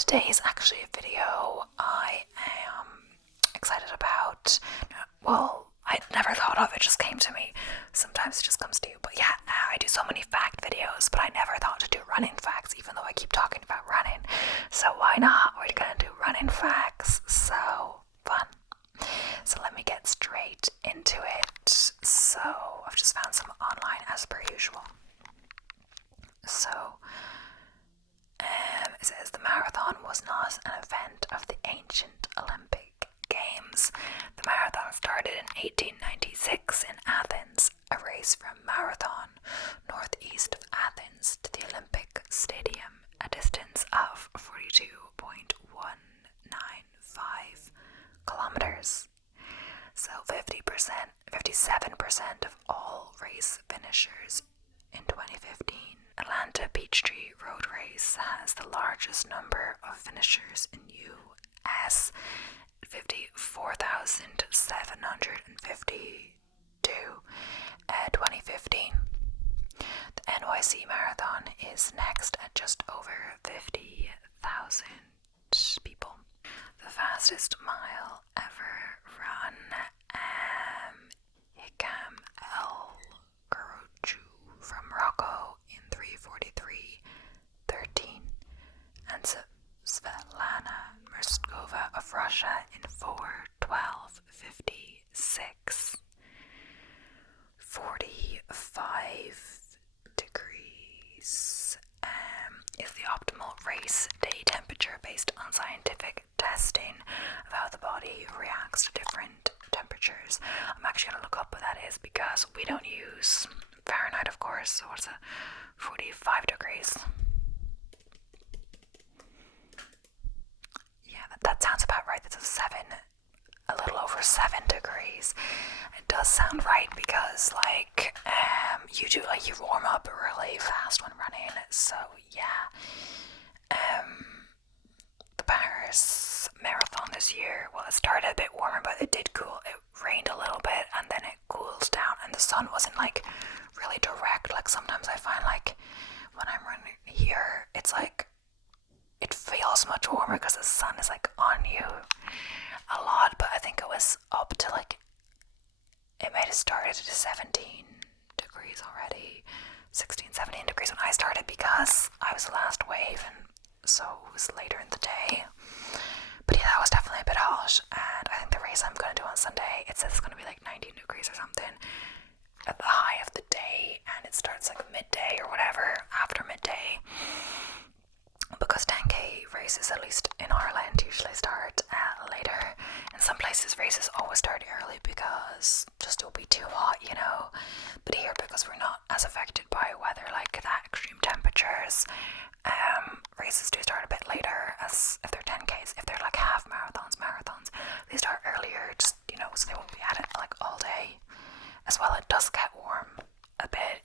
today is actually a video I am excited about. Well, I never thought of it, just came to me. Sometimes it just comes to you. But yeah, I do so many fact videos, but I never thought to do running facts, even though I keep talking about running. So why not? We're gonna do running facts. So fun. So let me get straight into it. So I've just found some online as per usual. So it says the marathon was not an event of the ancient Olympic Games. The marathon started in 1896 in Athens, a race from Marathon, northeast of Athens, to the Olympic Stadium, a distance of 42.195 kilometers. So 57% of all race finishers in 2015. Atlanta Peachtree Road Race has the largest number of finishers in US, 54,752, 2015. The NYC Marathon is next at just over 50,000 people. The fastest mile ever run, Hikam El Kourouchou from Morocco in 3:43:13, and Svetlana Merskova of Russia in 4:12:56. 45 degrees is the optimal race day temperature based on scientific testing of how the body reacts to different temperatures. I'm actually going to look up what that is because we don't use Fahrenheit, of course. So what's 45 degrees? Yeah, that sounds about right. That's a little over 7 degrees. It does sound right because you warm up really fast when running. So yeah. The Paris Marathon this year, well, it started a bit warmer, but it did cool. It rained a little bit and then it cools down, and the sun wasn't really direct. Sometimes I find when I'm running here, it's it feels much warmer because the sun is on you a lot. But I think it was up to it might have started at 17 degrees already, 16, 17 degrees when I started, because I was the last wave, and so it was later in the day. But yeah, that was definitely a bit hot. And I think the race I'm going to do on Sunday, it says it's going to be 19 degrees or something at the high of the day, and it starts midday or whatever, after midday, because 10k races, at least in Ireland, usually start later. In some places races always start early because just it'll be too hot, but here, because we're not as affected by weather like that, extreme temperatures, races do start a bit later, as if they're 10Ks. If they're half marathons, they start earlier, just, so they won't be at it all day. As well, it does get warm a bit,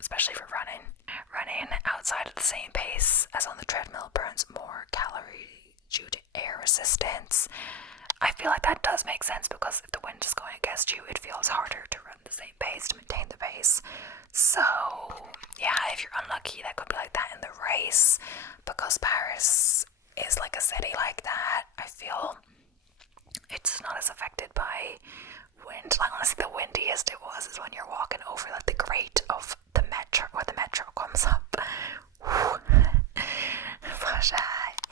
especially for running. Running outside at the same pace as on the treadmill burns more calories due to air resistance. I feel that does make sense, because if the wind is going against you, it feels harder to run the same pace, to maintain the pace. So yeah, if you're unlucky, that could be that in the race, because Paris is a city like that. I feel it's not as affected by wind. Honestly, the windiest it was is when you're walking over the grate of the metro, where the metro comes up. But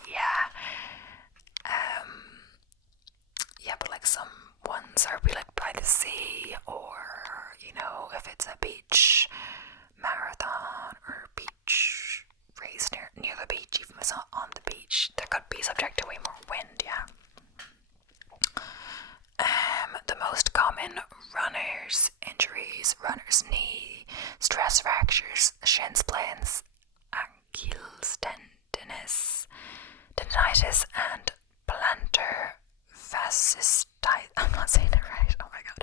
yeah. Yeah, but some ones are by the sea, or if it's a beach marathon or beach race near the beach, even if it's not on the beach, there could be subject to way more wind. Yeah. The most common runners' injuries: runner's knee, stress fractures, shin splints, Achilles tendinitis, and plantar fasciitis. I'm not saying it right. Oh my god.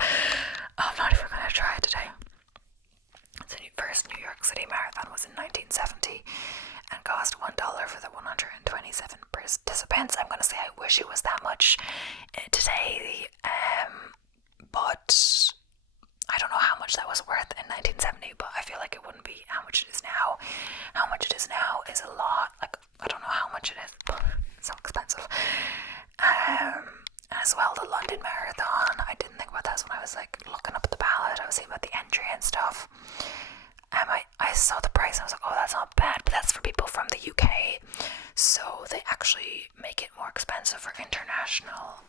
I'm not even going to try it today. The first New York City Marathon was in 1970 and cost $1 for the 127 participants. I'm going to say I wish it was that much today, but I don't know how much that was worth in 1970, but I feel it wouldn't be how much it is now. How much it is now is a lot. I don't know how much it is, but actually make it more expensive for international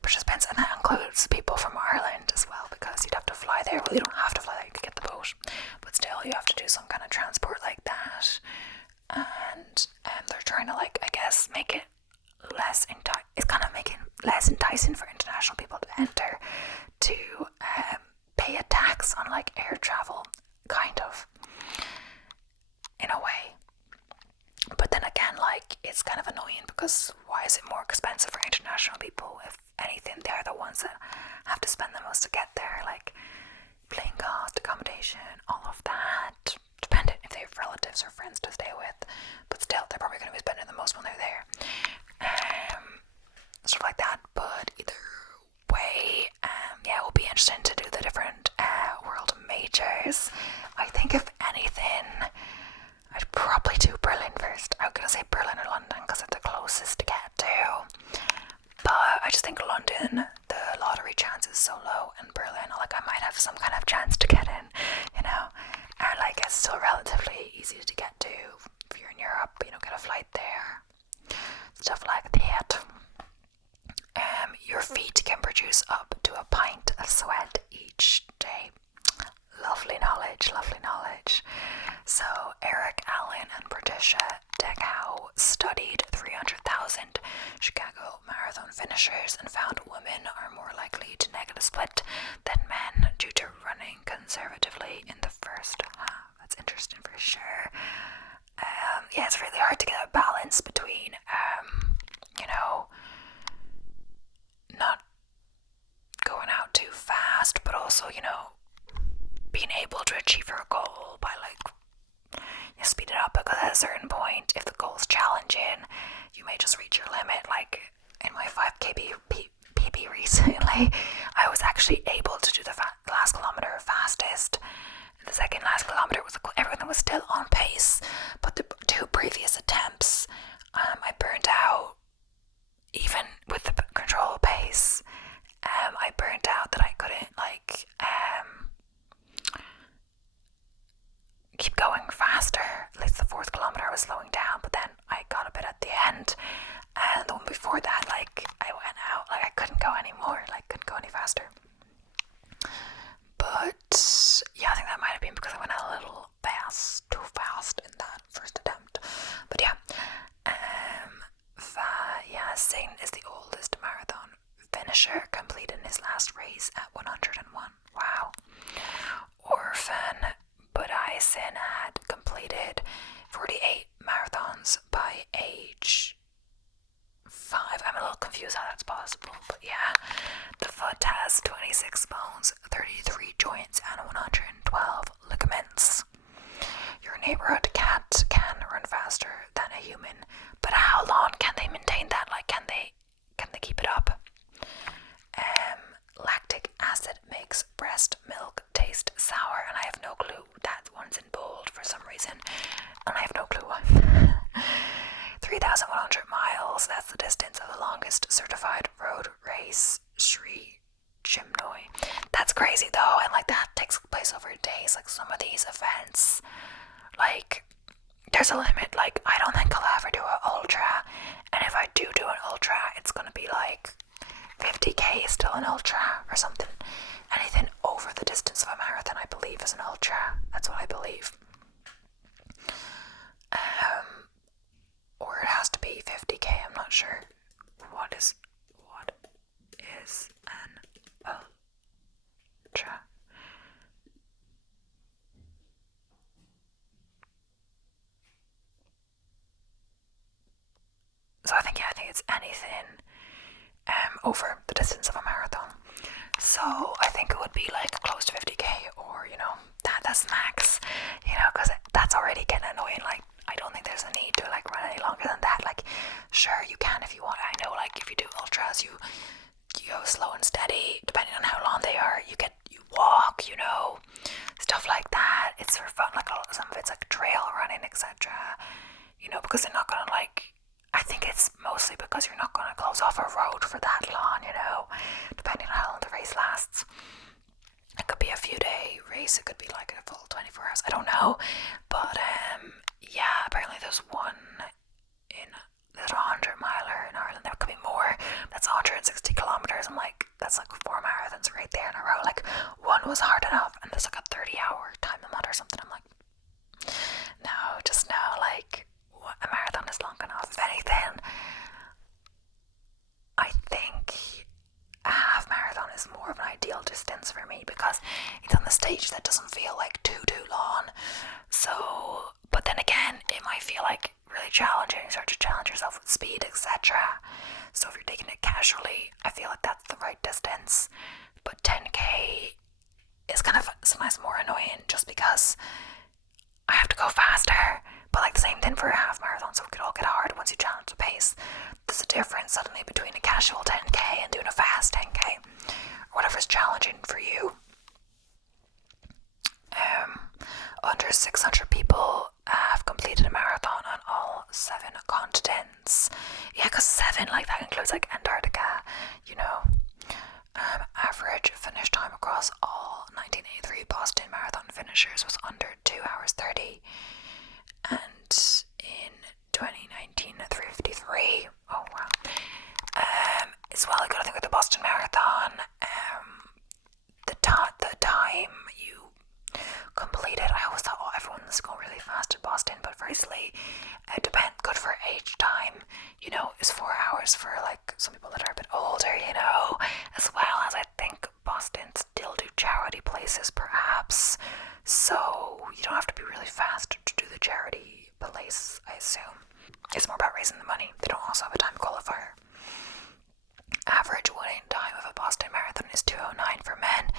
participants, and that includes people from Ireland as well, because you'd have to fly there. Well, you don't have to fly there, you could get the boat, but still you have to do some kind of transport like that. And they're trying to, like, I guess, make it it's kind of making less enticing for international people to enter, to pay a tax on like air travel, kind of, in a way. But then again, like, it's kind of annoying, because why is it more expensive for international people? If anything, they're the ones that have to spend the most to get there, like plane cost, accommodation, all of that, depending if they have relatives or friends to stay with. But still, they're probably going to be spending the most when they're there, stuff like that. But either way, yeah, it will be interesting to do the different world majors. I think if anything, I'd probably do Berlin first. I was gonna say Berlin or London because they're the closest to get to, but I just think London, the lottery chance is so low, and Berlin, like, I might have some kind of chance to get in, you know, and like it's still relatively easy to get to if you're in Europe, you know, get a flight there, stuff like that. Your feet can produce up to a pint of sweat each day. Lovely knowledge, lovely knowledge. So Eric Allen and Patricia Deckhow studied 300,000 Chicago marathon finishers and found women are more likely to negative split than men due to running conservatively in the first half. That's interesting for sure. Yeah, it's really hard to get a balance between, you know, not going out too fast, but also, you know, being able to achieve your goal by, like, you speed it up, because at a certain point, if the goal is challenging, you may just reach your limit. Like in my 5k PB recently, I was actually able to do the last kilometer fastest. The second last kilometer was, everything was still on pace, but the two previous attempts, I burned out. Even with the control pace, I burnt out that I couldn't, like, keep going faster. At least the fourth kilometer I was slowing down, but then I got a bit at the end, and the one before that, like, I went out, like, I couldn't go anymore, like, couldn't go any faster. But yeah, I think that might have been because I went a little too fast in that first attempt. But yeah, Singh is the oldest marathon finisher, completing his last race at 101. Wow. Orphan Budai-Sin had completed 48 marathons by age 5. I'm a little confused how that's possible, but yeah. The foot has 26 bones, 33 joints, and 112 ligaments. Your neighborhood cat can run faster than a human, but how long can they maintain that? Like, can they keep it up? Lactic acid makes breast milk taste sour, and I have no clue. That one's in bold for some reason, and I have no clue why. 3,100 miles, that's the distance of the longest certified road race, Sri Chinmoy. That's crazy though, and like that takes place over days. Like some of these events, like, there's a limit. Like, I don't think I'll ever do an ultra, and if I do an ultra, it's gonna be like 50k is still an ultra or something. Anything over the distance of a marathon, I believe, is an ultra. That's what I believe. Or it has to be 50k. I'm not sure. What is an ultra? So I think it's anything over the distance of a marathon. So I think it would be like close to 50k, or, you know, that's max, you know, because that's already getting annoying. Like, I don't think there's a need to like run any longer than that. Like, sure, you can if you want. I know, like, if you do ultras, you go slow and steady depending on how long they are. You walk, you know, stuff like that. It's for fun. Like, some of it's like trail running, etc. You know, because they're not gonna, like, I think it's mostly because you're not gonna close off a road for that long, you know, depending on how long the race lasts. It could be a few day race, it could be like a full 24 hours, I don't know. But yeah, apparently there's one that's like 4 marathons right there in a row. Like, one was hard enough, and there's like a 30-hour time limit or something. I'm like, no, just no, like, a marathon is long enough. If anything, I think a half marathon is more of an ideal distance for me because it's on the stage that doesn't feel like too long. So, but then again, it might feel like really challenging. You start to challenge yourself with speed, etc. So if you're taking it casually, I feel like that's the right distance. But 10k is kind of sometimes more annoying just because I have to go faster. But like the same thing for a half marathon, so it could all get hard once you challenge the pace. There's a difference suddenly between a casual 10k and doing a fast 10k, or whatever's challenging for you. Under 600 people have completed a marathon on all 7 continents. Yeah, because 7, like, that includes like Antarctica, you know. Average finish time across all 1983 Boston Marathon finishers was under 2 hours 30. And in 2019, 3:53. Oh wow. As well, I got to think with the Boston Marathon, the time you completed, I always thought, oh, everyone's going really fast in Boston, but firstly, it depends, good for age time, you know, is 4 hours for like some people that are a bit older, you know, as well as I think Boston still do charity places perhaps, so you don't have to be really fast to do the charity place, I assume. It's more about raising the money. They don't also have a time qualifier. Average winning time of a Boston Marathon is 2:09 for men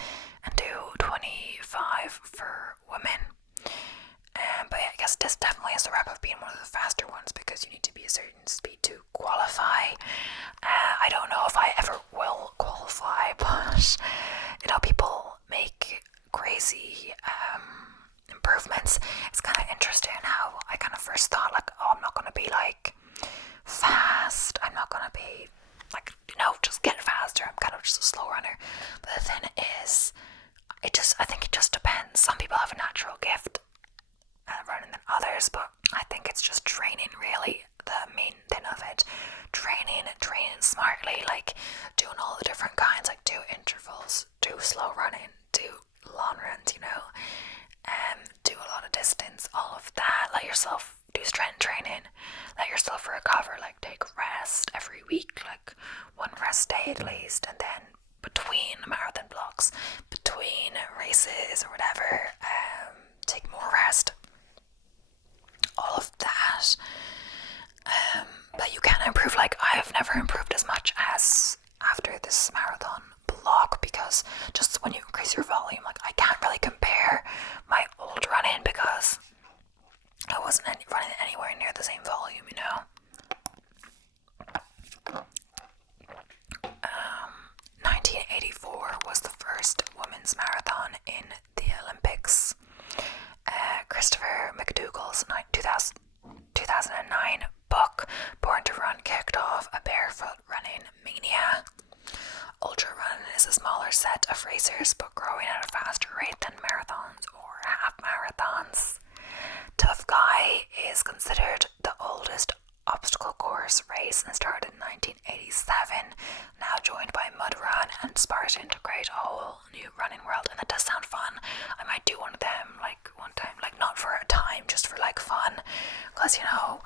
and 2:25 for women. But yeah, I guess this definitely has the rep of being one of the faster ones because you need to be a certain speed to qualify. I don't know if I ever will qualify, but you know, people make crazy improvements. It's kind of interesting how I kind of first thought like, oh, I'm not going to be like fast. I'm not going to be like, you know, just get faster. I'm kind of just a slow runner. But the thing is, I think it just depends. Some people have a natural gift at running than others, but I think it's just training really the main thing of it. Training smartly, like doing all the different kinds, like do intervals, do slow running, do long runs, you know, do a lot of distance, all of that. Let yourself do strength training, let yourself recover, like take rest every week, like 1 rest day at least, and then between marathon blocks, between races or whatever, take more rest, all of that. But you can improve. Like, I have never improved as much as after this marathon block, because just when you increase your volume, like, I can't really compare my old running because I wasn't running anywhere near the same volume, you know. 1984 was the first women's marathon in the Olympics. Christopher McDougall's 2009 book, Born to Run, kicked off a barefoot running mania. Ultra run is a smaller set of racers, but growing at a faster rate than marathons or half marathons. Tough Guy is considered the oldest obstacle course race and started in 1987, now joined by Mud Run and Spartan to create a whole new running world. And that does sound fun. I might do one of them like one time, like not for a time, just for like fun, because you know,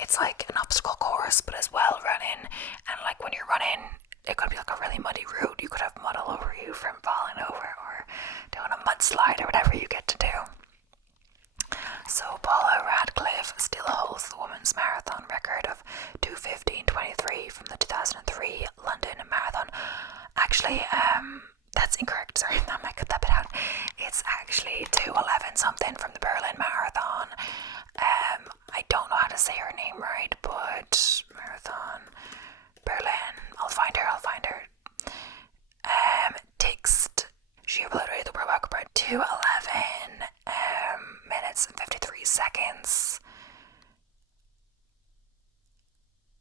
it's like an obstacle course but as well running, and like when you're running it could be like a really muddy route. You could have mud all over you from falling over or doing a mudslide or whatever you get to do. So Paula Radcliffe still holds the women's marathon record of 2:15:23 from the 2003 London Marathon. Actually, that's incorrect. Sorry, I might cut that bit out. It's actually 2:11 something from the Berlin Marathon. I don't know how to say her name right, but Marathon Berlin. I'll find her. Text. She obliterated the world record by 2:11 minutes and 53 seconds.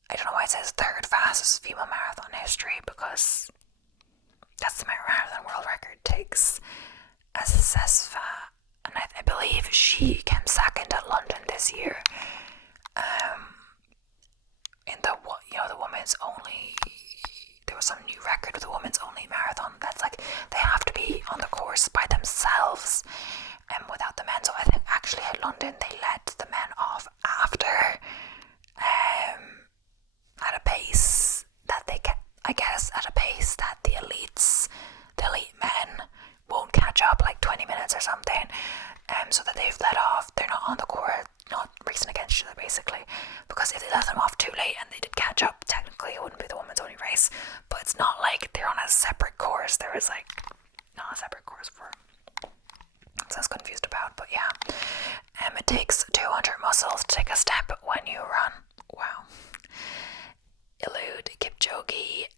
I don't know why it says third fastest female marathon in history, because that's the marathon world record. Takes Asesfa, and I believe she came second at London this year. In the women's only, there was some new record with the women's only marathon I guess, at a pace that the elite men won't catch up, like 20 minutes or something. So that they've let off, they're not on the court, not racing against each other basically, because if they let them off too late and they did catch up, technically it wouldn't be the women's only race, but it's not like they're on a separate course. There is like not a separate course for, so I was confused about, but yeah. It takes 200 muscles to take a step when you run. Wow. Eliud Kipchoge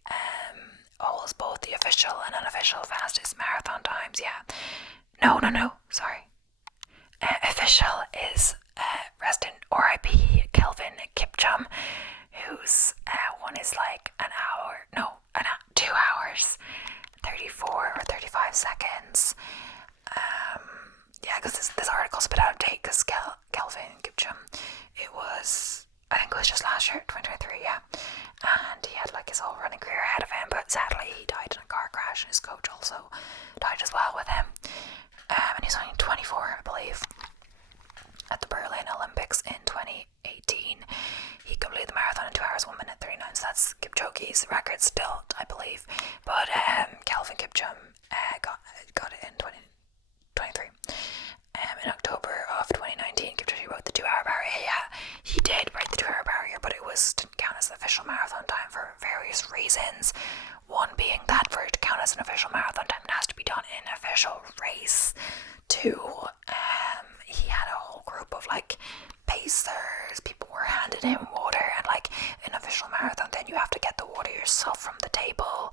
holds both the official and unofficial fastest marathon times. Yeah. No, sorry. Official is rest in R.I.P. Kelvin Kipchum, whose one is like 2 hours, 34 or 35 seconds. Yeah, because this article's a bit out of date, because Kelvin Kipchum, I think it was just last year, 2023, yeah. And he had like his whole running career ahead of him, but sadly he died in a car crash, and his coach also died as well with him. And he's only 24, I believe. At the Berlin Olympics in 2018, he completed the marathon in 2 hours, 1 minute 39. So that's Kipchoge's record still, I believe. But Kelvin Kipchum got it in 2023. In October of 2019, Kipchoge broke the 2 hour barrier. Yeah, he did break the 2 hour barrier, but it didn't count as the official marathon time for various reasons. One being that for it to count as an official marathon time, it has to be done in an official race. Two, he had a whole group of like pacers, people were handing him water, and like in an official marathon then you have to get the water yourself from the table,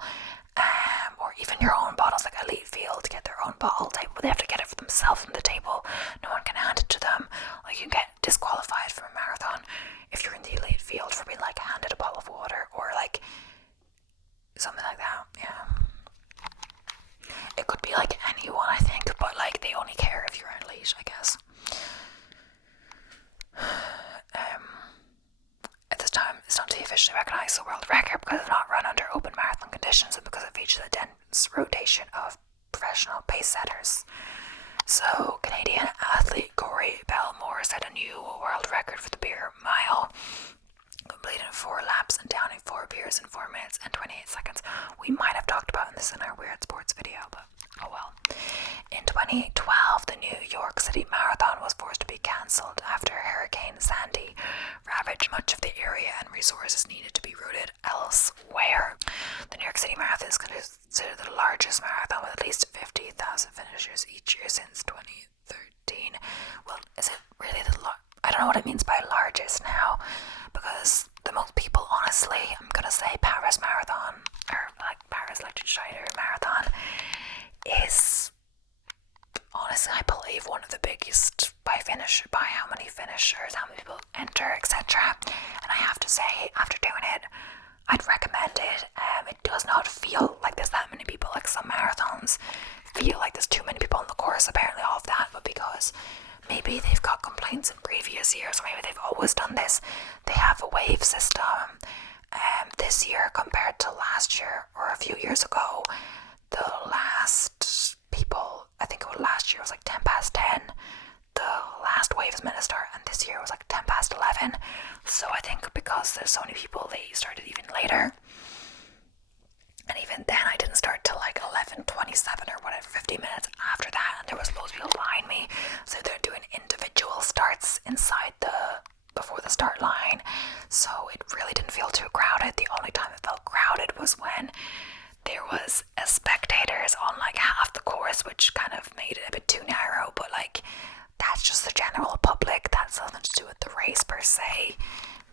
or even your own bottles. Like Elite Field get their own bottle table, they have to get it for themselves from the table, no one can hand it to them. Like you get disqualified from a marathon if you're in the elite field for being like handed a bottle of water or like something like that. Yeah, it could be like anyone, I think, but like they only care if you're an elite, I guess. At this time, it's not to officially recognise the world record because it's not run under open marathon conditions and because it features a dense rotation of professional pace setters. So, Canadian athlete Corey Belmore set a new world record for the beer mile, completing 4 laps and downing 4 beers in 4 minutes and 28 seconds. We might have talked about this in our Weird Sports video, but oh well. In 2012, the New York City Marathon was forced to be cancelled after Hurricane Sandy ravaged much of the area and resources needed to be routed elsewhere. The New York City Marathon is considered the largest marathon with at least 50,000 finishers each year since 2013. Well, is it really I don't know what it means by largest now, because the most people, honestly, I'm gonna say Paris Marathon, or like Paris Liechtenstein Marathon, is honestly, I believe, one of the biggest by how many finishers, how many people enter, etc. And I have to say, after doing it, I'd recommend it. It does not feel like there's that many people. Like some marathons feel like there's too many people on the course, apparently off that, but because maybe they've got complaints in previous years, or maybe they've always done this, they have a wave system. This year compared to last year or a few years ago, the last people, I think it was last year, was like 10 past 10. The last wave is meant to start, and this year was like 10 past 11. So I think because there's so many people, they started even later. And even then, I didn't start till like 11:27 or whatever, 50 minutes after that, and there was loads of people behind me. So they're doing individual starts before the start line. So it really didn't feel too crowded. The only time it felt crowded was when there was spectators on like half the course, which kind of made it a bit too narrow, but like that's just the general public. That's nothing to do with the race per se.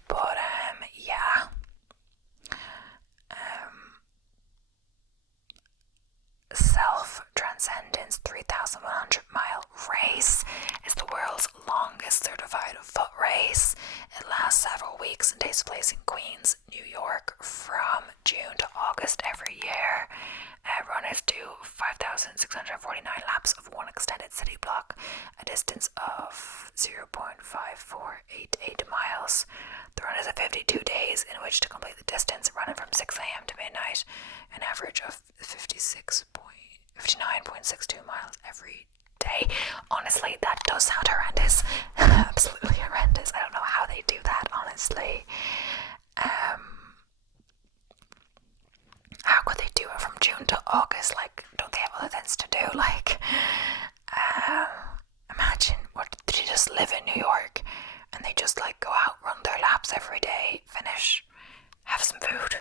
But yeah. Self-Transcendence 3,100-mile race is the world's longest certified foot race. It lasts several weeks and takes place in Queens, New York from June to August every year. Runners do 5,649 laps of one extended city block, a distance of 0.5488 miles. The run is 52 days in which to complete the distance, running from 6 a.m. to midnight, an average of 59.62 miles every day. Honestly, that does sound horrendous. Absolutely horrendous. I don't know how they do that, honestly. August, like, don't they have other things to do? Like, imagine, what, did they just live in New York and they just like go out, run their laps every day, finish, have some food,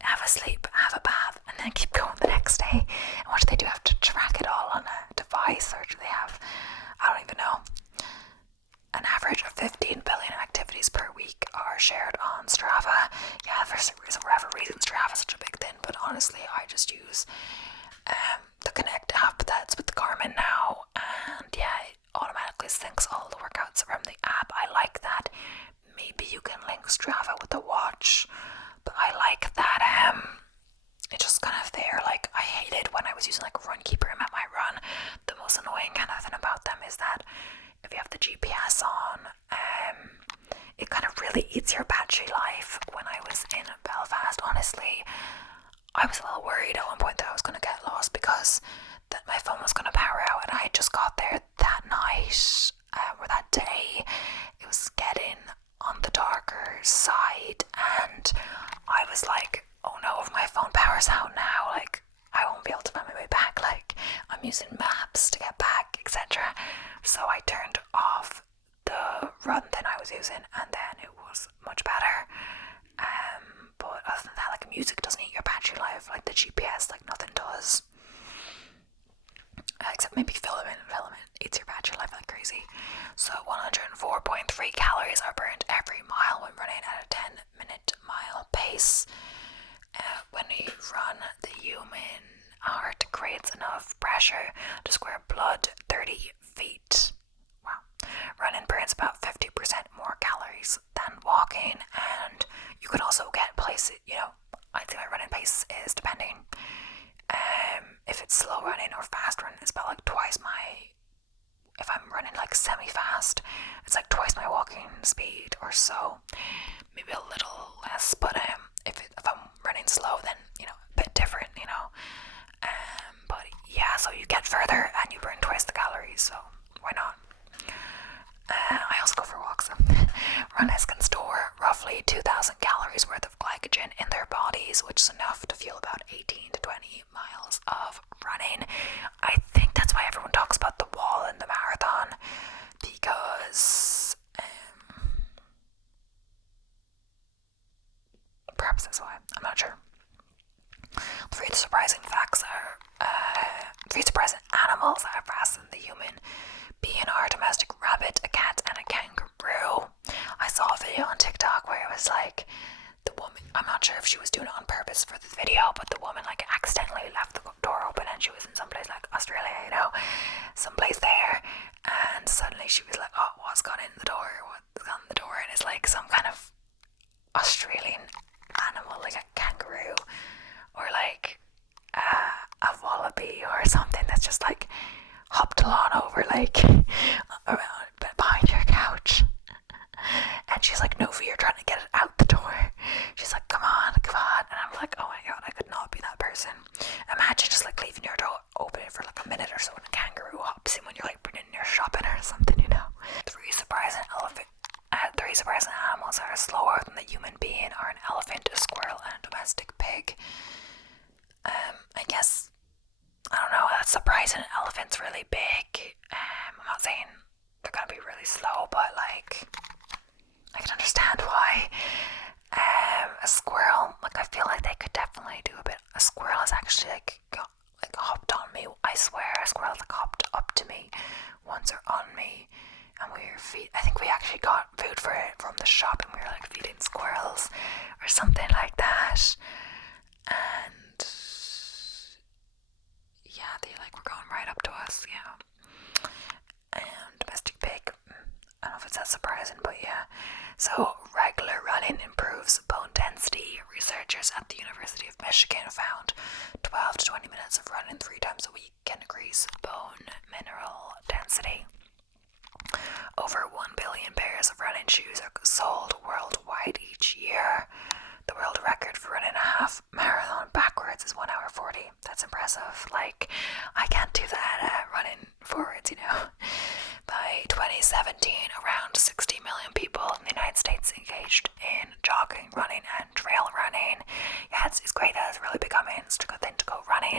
have a sleep, have a bath, and then keep going the next day? And what do they do? Have to track it all on a device, or do they have, I don't even know. An average of 15 billion activities per week are shared on Strava. Yeah, for whatever reason, Strava is such a big thing, but honestly, I just use the Connect app that's with the Garmin now, and yeah, it automatically syncs all the workouts from the app. I like that. Maybe you can link Strava with the watch, but I like that it's just kind of there. Like, I hated when I was using like Runkeeper and Map My Run. The most annoying kind of thing about them is that if you have the GPS on, it kind of really eats your battery life. When I was in Belfast, honestly, I was a little worried at one point that I was going to get lost because that my phone was going to power out, and I just got there that night, or that day. It was getting on the darker side, and I was like, oh no, if my phone powers out now, like, I won't be able to find my way back. Like, I'm using maps to get back, etc. So I turned off the run thing I was using, and then it was much better. But other than that, like, music doesn't eat your battery life like the GPS, like nothing does. Except maybe filament eats your battery life like crazy. So 104.3 calories are burned every mile when running at a 10-minute mile pace. When you run, the human heart creates enough pressure to square blood 30 feet. Wow. Running burns about 50% more calories than walking, and you can also get places, you know, I'd say my running pace is depending. If it's slow running or fast running, it's about like twice my, if I'm running like semi-fast, it's like twice my walking speed or so, maybe a little less, but if I'm running slow, then, you know, a bit different, you know. But yeah, so you get further and you burn twice the calories, so why not? I also go for walks. Runners can store roughly 2,000 calories worth of glycogen in their bodies, which is enough to fuel about 18 to 20 miles of running. I think that's why everyone talks about the wall in the marathon, because perhaps that's why, I'm not sure. Three surprising animals that are faster than the human being are a domestic rabbit, a cat, and a kangaroo. I saw a video on TikTok where it was like, the woman, I'm not sure if she was doing it on purpose for the video, but the woman like accidentally left the door open, and she was in someplace like Australia, you know, someplace there, and suddenly she was like, oh, what's gone in the door, and it's like some kind of Australian animal, like a kangaroo, or like a wallaby or something that's just like hopped along over, like, around behind your couch. And she's like, no fear, trying to get it out the door. She's like, come on. And I'm like, oh my god, I could not be that person. Imagine just like leaving your door open for like a minute or so, and a kangaroo hops in when you're like putting your shopping or something, you know. Three surprising animals that are slower than the human being are an elephant, a squirrel, and a domestic pig. I guess, I don't know, that's surprising. An elephant's really big. I'm not saying they're gonna be really slow, but like, I can understand why. A squirrel, like, I feel like they could definitely do a bit. A squirrel has actually like hopped on me. I swear, a squirrel like hopped up to me once, or on me, and I think we actually got food for it from the shop, and we were like feeding squirrels or something like that. And yeah, they like were going right up to us, yeah. And domestic pig, I don't know if it's that surprising, but yeah. So regular running improves bone density. Researchers at the University of Michigan found 12 to 20 minutes of running 3 times a week can increase bone mineral density. Over 1 billion pairs of running shoes are sold worldwide each year. The world record for running a half marathon backwards is 1 hour 40. That's impressive. Like, I can't do that running forwards, you know. By 2017, around 60 million people in the United States engaged in jogging, running, and trail running. Yeah, it's great that it's really becoming such a good thing to go running.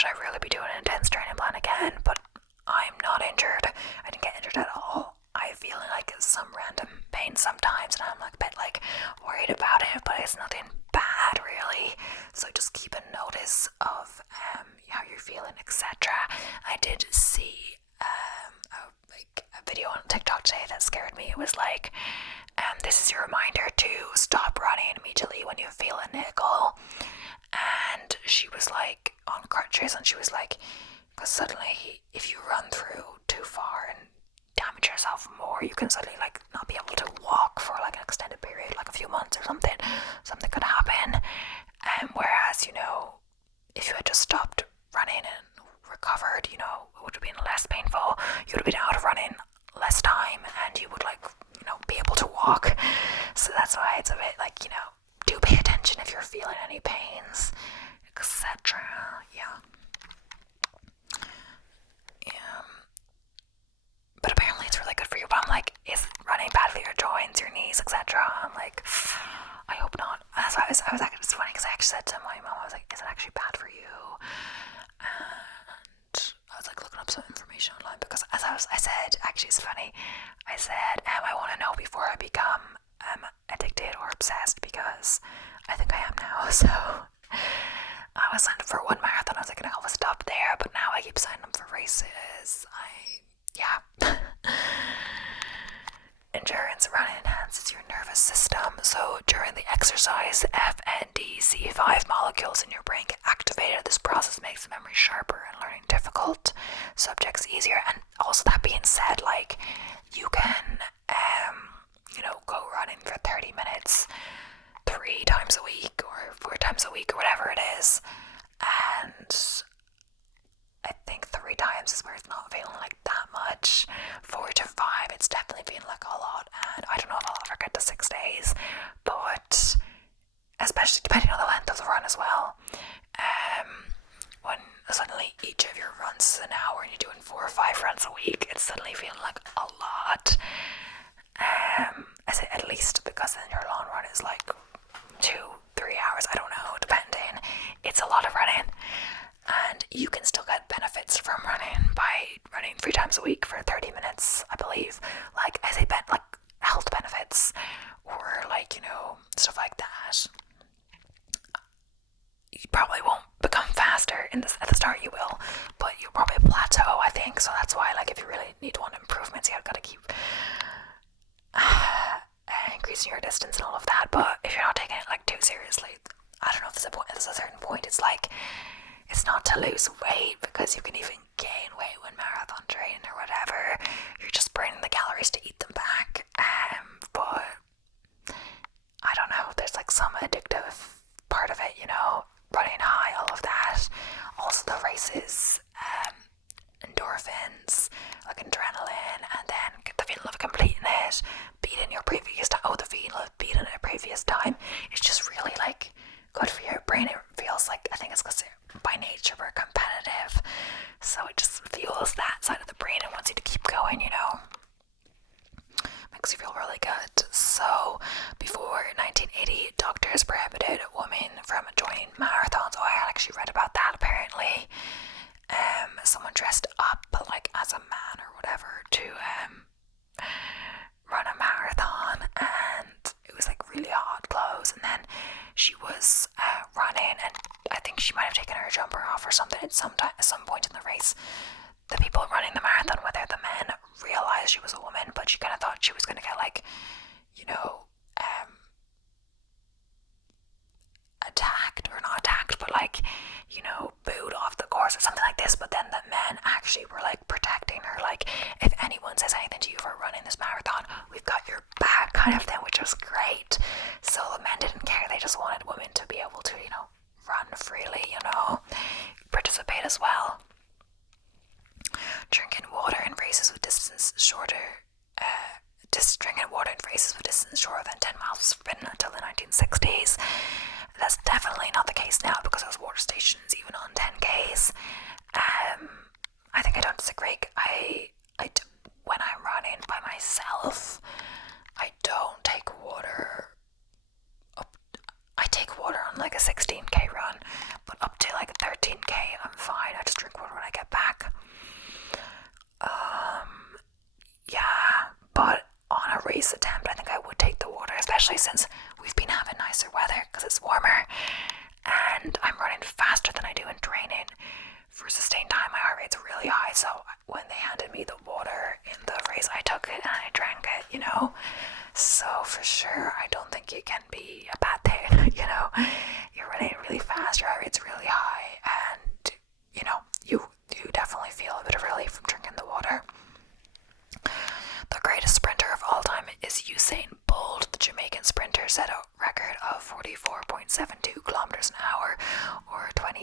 should I really be doing an intense training plan again? But I'm not injured. I didn't get injured at all. I feel like some random pain sometimes, and I'm like a bit like worried about it, but it's nothing bad really. So just keep a notice of how you're feeling, etc. I did see a video on TikTok today that scared me. It was like, this is your reminder to stop running immediately when you feel a nickel. And she was like on crutches, and she was like, because suddenly if you run through too far and damage yourself more, you can suddenly like not be able to walk for like an extended period, like a few months or something. Something could happen. Whereas, you know, if you had just stopped running and recovered, you know, it would have been less painful. You would have been out of running less time, and you would like, you know, be able to walk. So that's why it's a bit like, you know, do pay attention if you're feeling any pains, etc. Yeah. But apparently it's really good for you. But I'm like, is running bad for your joints, your knees, etc.? I'm like, I hope not. That's why I was actually, it's funny because I actually said to my mom, I was like, is it actually bad for you? And I was like looking up some information online, because as I said, actually it's funny, I said, I want to know before I become addicted or obsessed, because I think I am now. So I was signed up for one marathon. I was like, I'll stop there, but now I keep signing up for races. Yeah. Endurance running enhances your nervous system. So during the exercise, FNDC5 molecules in your brain get activated. This process makes memory sharper and learning difficult subjects easier. And also, that being said, like, you can you know, go running for 30 minutes 3 times a week or 4 times a week or whatever it is, and I think 3 times is where it's not feeling like that much. 4 to 5, it's definitely feeling like a lot, and I don't know if I'll ever get to 6 days, but especially depending on the length of the run as well. When suddenly each of your runs is an hour and you're doing 4 or 5 runs a week, it's suddenly feeling like a lot. At least because then your long run is like 2-3 hours, I don't know, depending. It's a lot of running, and you can still get benefits from running by running 3 times a week for 30 minutes, I believe. Like, I say, like health benefits, or like, you know, stuff like that. You probably won't become faster at the start, you will, but you'll probably plateau, I think. So that's why, like, if you really want improvements, you've got to keep increasing your distance and all of that. But if you're not taking it like too seriously, I don't know if there's a certain point. It's like, it's not to lose weight, because you can even gain weight when marathon training or whatever. You're just burning the calories to eat them back. But I don't know, there's like some addictive part of it, you know, running high, all of that. Also the races, endorphins, like adrenaline, and then get the feeling of completing it, beating your previous time. Oh, the feeling of beating a previous time. It's just really like good for your brain. It feels like, I think it's because by nature we're competitive, so it just fuels that side of the brain and wants you to keep going, you know. Makes you feel really good. So before 1980, doctors prohibited women from joining marathons. Oh, I actually read about that. Apparently someone dressed up like as a man or whatever to run a marathon, and it was like really hot clothes, and then she was running, and I think she might have taken her jumper off or something at some point in the race. The people running the marathon with her, the men, realized she was a woman, but she kind of thought she was going to get, like, you know, attacked, or not attacked, but like, you know, booed off the course or something like this. But then the men actually were like protecting her, like, if anyone says anything to you for running this marathon, we've got your back, kind of thing, which was great. So the men didn't care, they just wanted women to be able to, you know, run freely, you know, participate as well. Drinking water in races with distance shorter than 10 miles was forbidden until the 1960s. That's definitely not the case now, because there's water stations even on 10Ks. I think I don't disagree. When I'm running by myself, I don't take water I take water on like a 16K run, but up to like 13K I'm fine.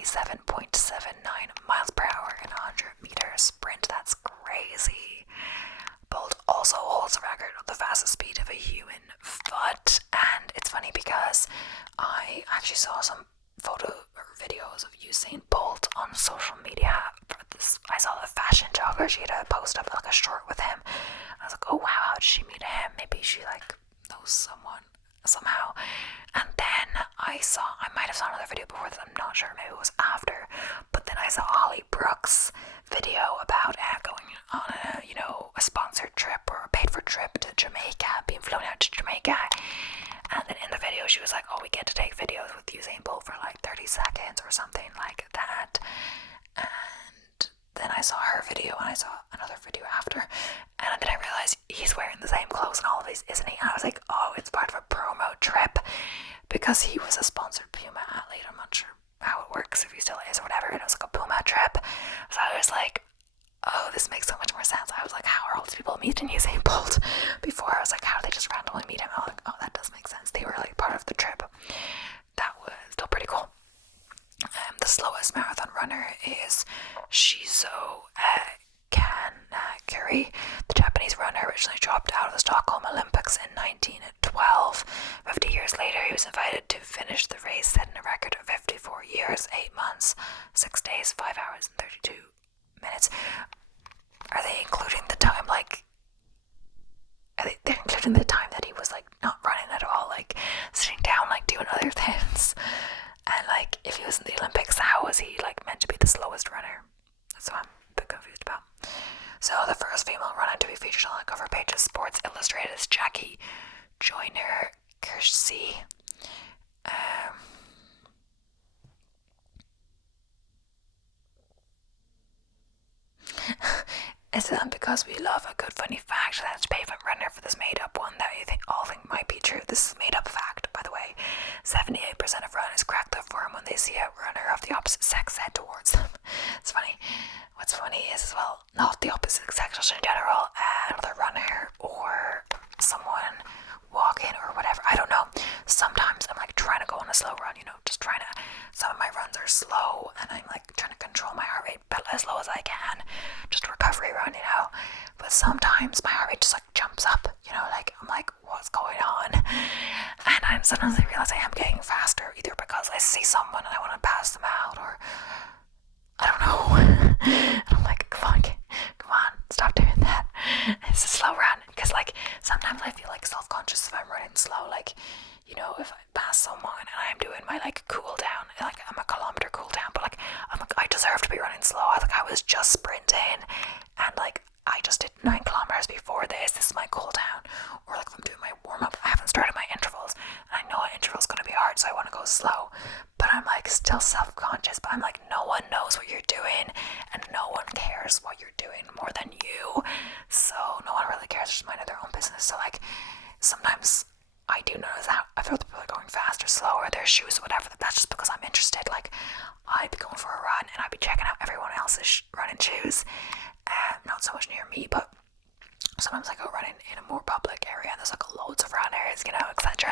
37.79 miles per hour in a 100-meter sprint. That's crazy. Bolt also holds the record of the fastest speed of a human foot, and it's funny because I actually saw some photo or videos of Usain Bolt on social media. For this, I saw the fashion jogger. She had a post up like a short with him. I was like, oh wow, how did she meet him? Maybe she like knows someone somehow. And then I might have saw another video before that, I'm not sure, maybe it was after, but then I saw Holly Brooks' video about going on a sponsored trip or a paid for trip to Jamaica, being flown out to Jamaica. And then in the video she was like, oh, we get to take videos with Usain Bolt for like 30 seconds or something like that. And then I saw her video and I saw another video after, and then I realized he's wearing the same clothes and all of these, isn't he? And I was like, oh, it's part of a promo trip, because he was a sponsored Puma athlete. I'm not sure how it works, if he still is or whatever, and it was like a Puma trip. So I was like, oh, this makes so much more sense. I was like, how are all these people meeting Usain Bolt? Before I was like, how do they just randomly meet him? I was like, oh, that does make sense. They were like part of the trip. That was still pretty cool. The slowest marathon runner is Shizo Kanagiri. The Japanese runner originally dropped out of the Stockholm Olympics in 1912. 50 years later, he was invited to finish the race, setting a record of 54 years, 8 months, 6 days, 5 hours, and 32 minutes. Are they including the time, like, they're including the time that he was, like, not running at all, like, sitting down, like, doing other things? And, like, if he was in the Olympics, how was he, like, meant to be the slowest runner? That's what I'm a bit confused about. So, the first female runner to be featured on the cover page of Sports Illustrated is Jackie Joyner-Kersee. It's because we love a good funny fact. That's pavement runner for this made-up one that you all think might be true. This is a made-up fact, by the way. 78% of runners crack the form when they see a runner of the opposite sex head towards them. It's funny. What's funny is, as well, not the opposite sex, just in general, another runner or someone walking or whatever. I don't know. Sometimes I'm like trying to go on a slow run, just trying to. Some of my runs are slow, and I'm like trying to control my heart rate but as low as I can, just a recovery run, But sometimes my heart rate just like jumps up, like I'm like, what's going on? And sometimes I realize I am getting faster, either because I see someone and I want to pass them out, or I don't know. And I'm like, come on, stop doing that. It's a slow run, because like sometimes I feel like self-conscious if I'm running slow, like, if I pass someone and I'm doing my like cool down, like I'm a kilometer cool down, but like I'm like, I deserve to be running slow. I was just sprinting, and like I just did 9 kilometers before this. This is my cool down. Or like if I'm doing my warm up, I haven't started my intervals, and I know an interval's gonna be hard, so I want to go slow. But I'm like still self-conscious. But I'm like, no one knows what you're doing, and no one cares what you're doing more than you. So no one really cares. Just mind their own business. So like sometimes I do notice how I feel people are going fast or slow, or their shoes or whatever. That's just because I'm interested. Like I'd be going for a run and I'd be checking out everyone else's running shoes. Not so much near me, but sometimes I go running in a more public area and there's like loads of runners, etc.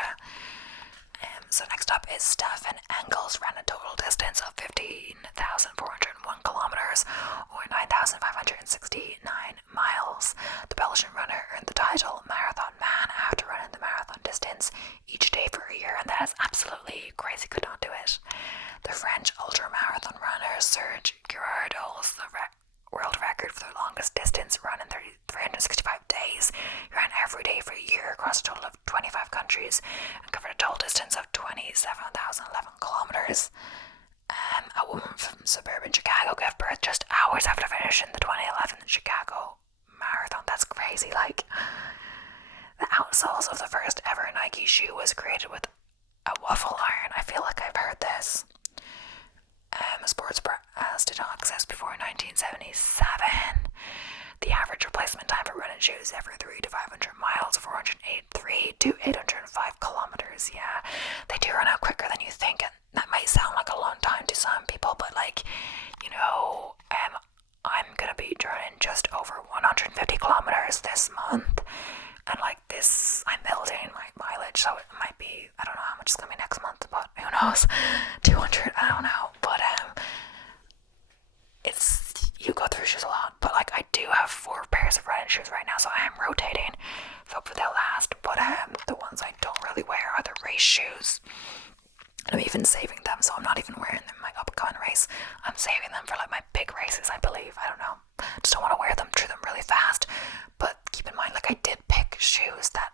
So next up is Stefan Engels, ran a total distance of 15,401 kilometers, or 9,569 miles. The Belgian runner earned the title Marathon Man after running the marathon distance each day for a year, and that is absolutely crazy. Could not do it. The French ultramarathon runner Serge Girard holds the world record for the longest distance run in 365 days. He ran every day for a year across a total of 25 countries and covered a total distance of 27,011 kilometers. A woman from suburban Chicago gave birth just hours after finishing the 2011 Chicago Marathon. That's crazy. Like, the outsoles of the first ever Nike shoe was created with a waffle iron. I feel like I've heard this. Sports bras did not exist before 1977. The average replacement time for running shoes every 3 to 500 miles, 483 to 805 kilometers. Yeah, they do run out quicker than you think, and that might sound like a long time to some people, but like, I'm gonna be running just over 150 kilometers this month, and like this, I'm building my mileage, so it might be, I don't know how much it's gonna be next month, but who knows, 200, I don't know, but race. I'm saving them for like my big races, I believe. I don't know. Just don't want to wear them through them really fast. But keep in mind, like, I did pick shoes that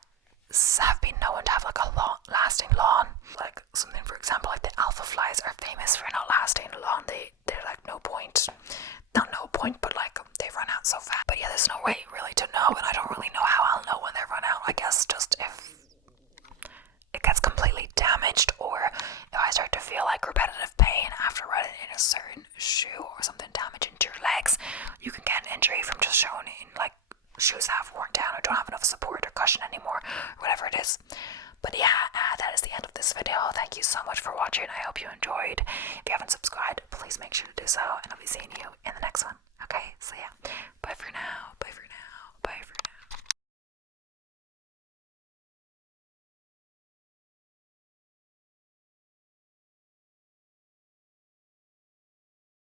have been known to have like a long lasting lawn. Like something, for example, like the Alpha Flies are famous for not lasting long. They're like no point